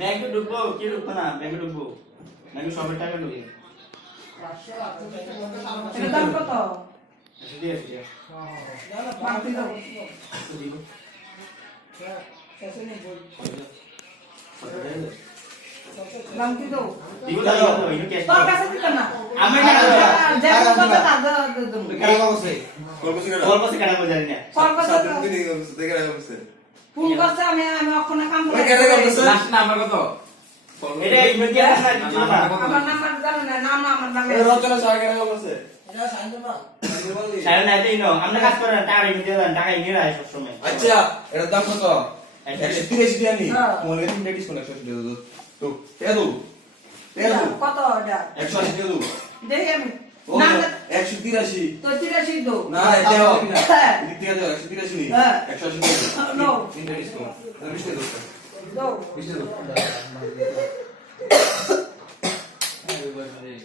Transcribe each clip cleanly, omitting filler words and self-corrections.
ব্যাংকে ঢুকবো কি ঢুকবো না ব্যাংকে ঢুকবো নাকি সবের টাকা ঢুকে এটা দাম কত? দিয়ে আছে বাকি দাও। দাম কি দাও? দিব না ইনো ক্যাশ তোর কাছে দিতে না। আমি যে কত দাদা দেব। কলপাসে কাটা বলে জানি না ফোন করছে আমি ওখানে কাম করি। লাস্ট নাম্বার কত? এটা ইনো কি আছে না কিছু না আমার নাম্বার জানো না নাম আমার নামে। রচনা সরকার বলছে সারা নাই তো ইনো আমরা কাজ করেন টাকা ইনো দিয়ে দেন টাকা ইনো রায় সব সময় আচ্ছা এর দাম কত 130 টাকা নি তোমার কাছে তিনটা ডিসকাউন্ট 180 টাকা দাও তো তেদু কত এটা? 180 টাকা দাও দেখি আমি ও নাম 183 তো 83 দাও। না এটা হবে না এদিক থেকে দাও 183 নি 180 টাকা নো তিনটা ডিসকাউন্ট 20 টাকা দাও। 20 টাকা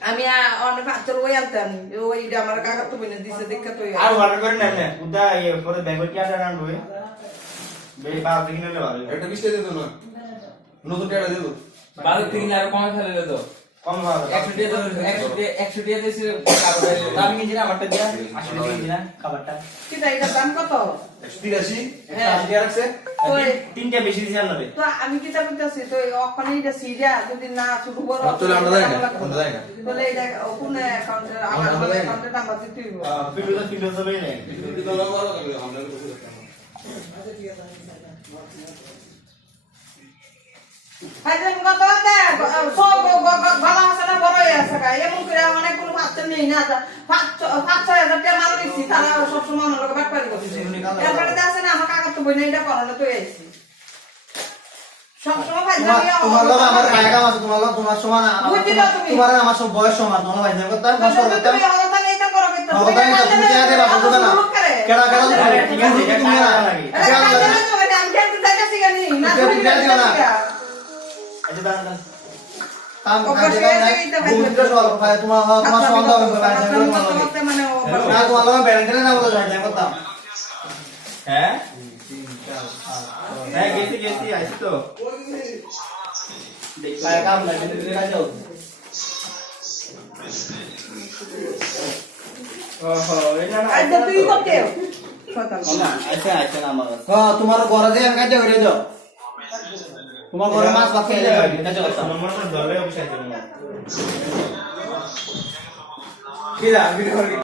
আমি অনেক পাঁচর ওই আনতাম ওইটা আমার কাকা তো বলে দিছে দেখা তো আর অর্ডার করেন না না উদা এই পরে ব্যাংকে কি আটা রান হবে বেই বাপ দেখি নিলে ভালো একটা 20 টাকা দাও না নতুন টাকা দাও বাজার থেকে আর কমে ফেলে তো কম ভালো 100 টাকা 100 টাকা দিয়েছে আমি নিজে আমারটা দিয়া 80 টাকা দিনা খাবারটা কিটা এটা দাম কত? 183 হ্যাঁ। 80 টাকা রাখছে ওই তিনটা বেশি দিছি আনবে তো আমি কিটা বলতেছি তো ওখানে এটা সিরিয়া যদি না ছোট বড় চলে আমরা যাই না আমরা যাই না তাহলে এটা কোন অ্যাকাউন্টে আমার অ্যাকাউন্টে নাম্বার দিতে হইব। ফিল্ডটা যাবে না কিন্তু আমরা বড় আমরা হাইজে কত দে সব ভালো আছে না বড় আছে গায় এমন করে অনেক কোনো পাচ্ছে নেই না 5-6 টাকা মাল দিছি তারা সব সময় আমার লোকে ব্যাপারই করছে এরপরে আছে না আমার কাকা তো বই না এটা করানো তো আইছি সব সময় ভাই তোমার লোক আমার কায়দা আছে তোমার লোক তোমার সমান তোমার আমার সব বয়স সমান তোমার ভাই জান করতে কষ্ট করতে তুমি হয়তো নেই তো করবে তো হয়তো নেই তো তুমি আগে বাবা বুঝা না কেডা কেডা ঠিক আছে এটা তুমি না লাগে আমি কেন যাইতাছি গানি না তুমি আচ্ছা দাঁড়ান কাম কাজে না বুঝতে সব ভাই তোমার তোমার সমান দাও ভাই জান করতে মানে না তোমার লোক ব্যালেন্স না বলে যাই করতাম হ্যাঁ হ্যাঁ গেছি আইছি তো ভাই কাম না কিন্তু এটা যাও ওহো এটা না আজ তুই করতে শতান না আচ্ছা না আমার হ্যাঁ তোমার ঘরে যে আমি কাজে করে দাও তোমার ঘরে মাছ ভাত খেয়ে যাবে কাজে করতাম মনে করে ধরবে অফিস আইতে কি দা ভিডিও করে